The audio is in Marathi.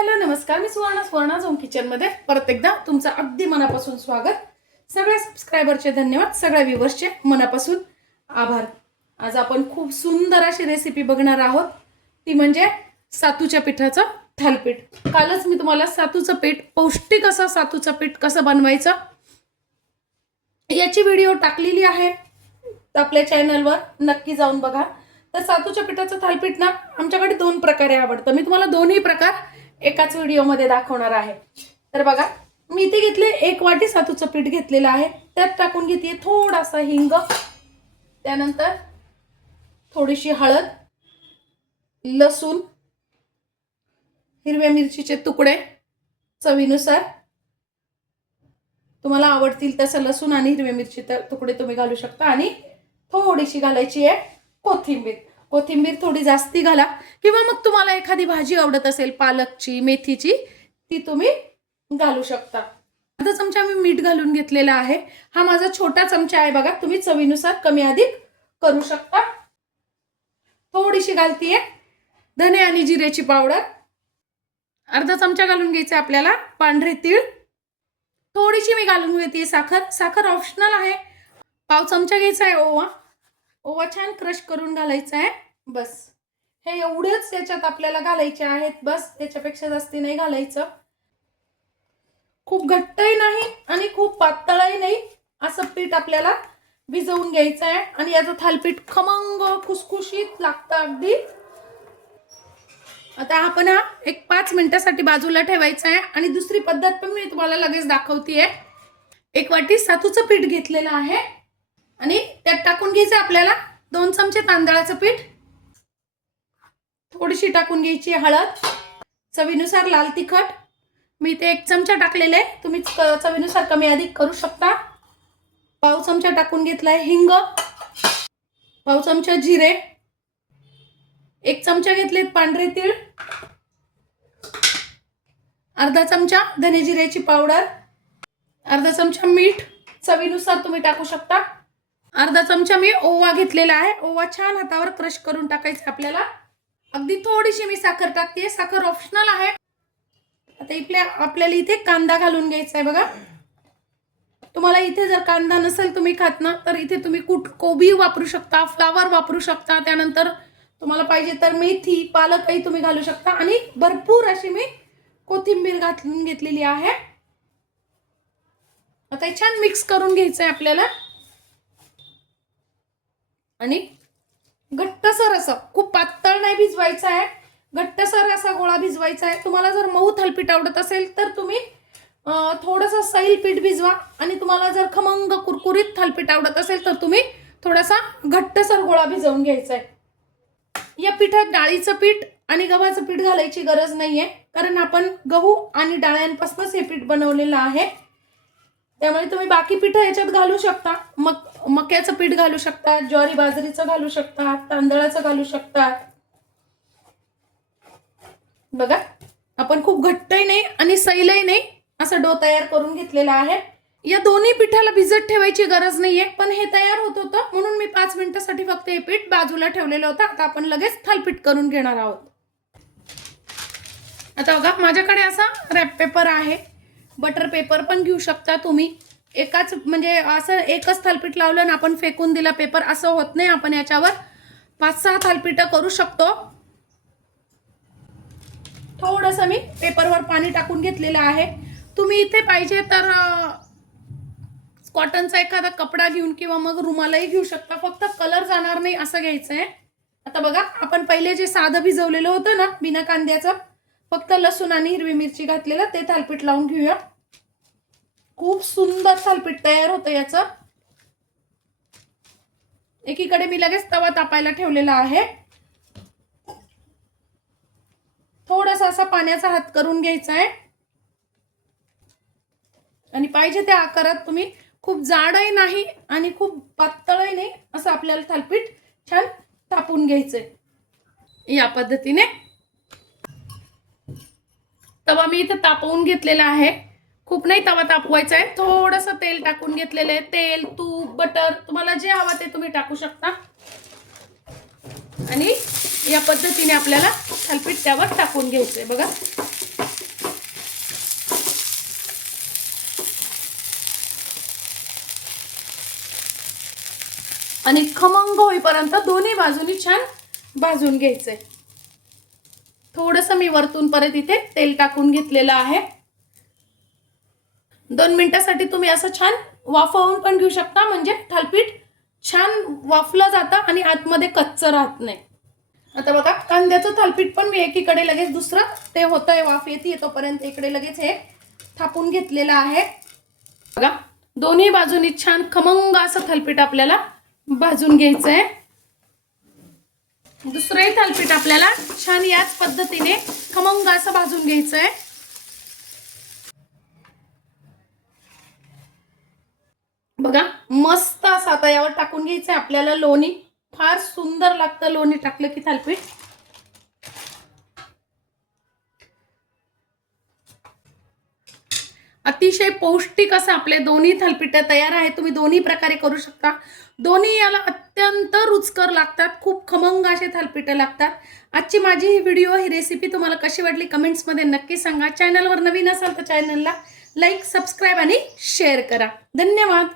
हॅलो नमस्कार, मी सुवर्णा झोम किचन मध्ये परत एकदा तुमचं अगदी मनापासून स्वागत. सगळ्या सबस्क्रायबरचे धन्यवाद, सगळ्या व्ह्यूअर्सचे मनापासून आभार. आज आपण खूप सुंदर अशी रेसिपी बघणार आहोत, ती म्हणजे सातूच्या पिठाचं थालीपीठ. कालच मी तुम्हाला सातूचं पीठ, पौष्टिक असं सातूचं पीठ कसं बनवायचं याची व्हिडिओ टाकलेली आहे आपल्या चॅनलवर, नक्की जाऊन बघा. तर सातूच्या पिठाचं थालीपीठ ना आमच्याकडे दोन प्रकारे आवडतं. मी तुम्हाला दोन्ही प्रकार एकाच व्हिडिओमध्ये दाखवणार आहे. तर बघा, मी इथे घेतले 1 वाटी सातूचं पीठ घेतलेलं आहे. त्यात टाकून घेते थोडासा हिंग, त्यानंतर थोडीशी हळद, लसूण, हिरव्या मिरचीचे तुकडे चवीनुसार, तुम्हाला आवडतील तसं लसूण आणि हिरव्या मिरचीचे तुकडे तुम्ही घालू शकता. आणि थोडीशी घालायची आहे कोथिंबीर. कोथिंबीर थोडी जास्ती घाला, किंवा मग तुम्हाला एखादी भाजी आवडत असेल पालकची, मेथीची, ती तुम्ही घालू शकता. अर्धा चमचा मी मीठ घालून घेतलेला आहे. हा माझा छोटा चमचा आहे बघा, तुम्ही चवीनुसार कमी अधिक करू शकता. थोडीशी घालतीये धने आणि जिरेची पावडर. अर्धा चमचा घालून घ्यायचे आपल्याला पांढरे तीळ. थोडीशी मी घालून घेते साखर. साखर ऑप्शनल आहे. पाव चमचा घ्यायचा आहे ओवा. ओवा छान क्रश करून घालायचा आहे. बस हे एवढेच याच्यात आपल्याला घालायचे आहेत. बस त्याच्यापेक्षा जास्ती नाही घालायचं. खूप घट्टही नाही आणि खूप पातळही नाही, असं पीठ आपल्याला भिजवून घ्यायचं आहे. आणि याचं थालीपीठ खमंग खुसखुशीत लागतं अगदी. आता आपण एक 5 मिनिटासाठी बाजूला ठेवायचं आहे. आणि दुसरी पद्धत पण मी तुम्हाला लगेच दाखवतेय. 1 वाटी सातूचं पीठ घेतलेलं आहे आणि त्यात टाकून घ्यायचं आपल्याला 2 चमचे तांदळाचं पीठ, थोडीशी टाकून घ्यायची हळद, चवीनुसार लाल तिखट. मी ते 1 चमचा टाकलेलं आहे, तुम्ही चवीनुसार कमी अधिक करू शकता. पाव चमचा टाकून घेतलाय हिंग, पाव चमचा जिरे, 1 चमचा घेतलेत पांढरे तीळ, अर्धा चमचा धने जिऱ्याची पावडर, अर्धा चमचा मीठ चवीनुसार तुम्ही टाकू शकता. अर्धा चमचा मी ओवा घेतलेला आहे. ओवा छान हातावर क्रश करून टाकायचा आपल्याला. अगदी थोडीशी मी साखर टाकते, साखर ऑप्शनल आहे. आता आपल्याला इथे कांदा घालून घ्यायचा आहे बघा. तुम्हाला इथे जर कांदा नसेल तुम्ही खात ना, तर इथे तुम्ही कोबी वापरू शकता, फ्लावर वापरू शकता. त्यानंतर तुम्हाला पाहिजे तर मेथी, पालकही तुम्ही घालू शकता. आणि भरपूर अशी मी कोथिंबीर घालून घेतलेली आहे. आता हे छान मिक्स करून घ्यायचं आहे आपल्याला. आणि घट्टसर असं, खूप पातळ नाही भिजवायचं आहे, घट्टसर असा गोळा भिजवायचा आहे. तुम्हाला जर मऊ थालीपीठ आवडत असेल तर तुम्ही थोडंसं सैल पीठ भिजवा. आणि तुम्हाला जर खमंग कुरकुरीत थालीपीठ आवडत असेल तर तुम्ही थोडासा घट्टसर गोळा भिजवून घ्यायचा आहे. या पिठात डाळीचं पीठ आणि गव्हाचं पीठ घालायची गरज नाहीये, कारण आपण गहू आणि डाळ्यांपासूनच हे पीठ बनवलेलं आहे. त्यामुळे तुम्ही बाकी पीठ याच्यात घालू शकता. मक्याचं पीठ घालू शकता, ज्वारी बाजरीचं घालू शकता, तांदळाचं घालू शकता. बघा, आपण खूप घट्टही नाही आणि सैलही नाही असा डो तयार करून घेतलेला आहे. या दोन्ही पिठाला भिजत ठेवायची गरज नाहीये, पण हे तयार होत होतं म्हणून मी 5 मिनिटासाठी फक्त हे पीठ बाजूला ठेवलेलं होतं. आता आपण लगेच थालीपीठ करून घेणार आहोत. आता बघा, माझ्याकडे असा रॅप पेपर आहे, बटर पेपर पण घेऊ शकता तुम्ही. एकाच म्हणजे असं एकच थालीपीठ लावलं ना आपण फेकून दिला पेपर, असं होत नाही. आपण याच्यावर 5-6 थालीपीठ करू शकतो. थोडंसं मी पेपरवर पाणी टाकून घेतलेलं आहे. तुम्ही इथे पाहिजे तर कॉटनचा एखादा कपडा घेऊन किंवा मग रुमालही घेऊ शकता. फक्त कलर जाणार नाही असं घ्यायचं आहे. आता बघा, आपण पहिले जे साधं भिजवलेलं होतं ना बिना कांद्याचं, फक्त लसूण आणि हिरवी मिरची घातलेलं, ते थालीपीठ लावून घेऊया. खूप सुंदर थालीपीठ तयार होतं याचं. एकीकडे मी लगेच तवा तापायला ठेवलेला आहे. थोडासा असा पाण्याचा हात करून घ्यायचा आहे. आणि पाहिजे त्या आकारात तुम्ही, खूप जाडही नाही आणि खूप पातळही नाही, असं आपल्याला थालीपीठ छान तापून घ्यायचंय. या पद्धतीने तवा मी इथे तापवून घेतलेला आहे. खूप नाही तवा तापवायचा आहे. थोडंसं तेल टाकून घेतलेलं आहे. तेल, तूप, बटर तुम्हाला जे हवं ते तुम्ही टाकू शकता. आणि या पद्धतीने आपल्याला थालीपीठ त्यावर टाकून घ्यायचंय बघा. आणि खमंग होईपर्यंत दोन्ही बाजूनी छान भाजून घ्यायचंय. थोडंसं मी वरतून परत इथे तेल टाकून घेतलेलं आहे. 2 मिनिटासाठी तुम्ही असं छान वाफवून पण घेऊ शकता, म्हणजे थालीपीठ छान वाफलं जातं आणि आतमध्ये कच्चं राहत नाही. आता बघा कांद्याचं थालीपीठ पण मी एकीकडे लगेच दुसरं ते होतंय, वाफ येते तोपर्यंत इकडे लगेच हे थापून घेतलेलं आहे. बघा दोन्ही बाजूनी छान खमंग असं थालीपीठ आपल्याला भाजून घ्यायचंय. दुसरंही थालीपीठ आपल्याला छान याच पद्धतीने खमंग असं भाजून घ्यायचंय. बघा मस्त असं आता यावर टाकून घ्यायचंय आपल्याला लोणी. फार सुंदर लागतं लोणी टाकलं की थालीपीठ. अतिशय पौष्टिक असं आपले दोन्ही थालीपीठ तयार आहे. तुम्ही दोन्ही प्रकारे करू शकता. दोन्ही याला अत्यंत रुचकर लागतात. खूप खमंग असे थालीपीठ लागतात. आजची माझी ही व्हिडिओ ही रेसिपी तुम्हाला कशी वाटली कमेंट्समध्ये नक्की सांगा. चॅनलवर नवीन असाल तर चॅनलला लाईक, सबस्क्राईब आणि शेअर करा. धन्यवाद.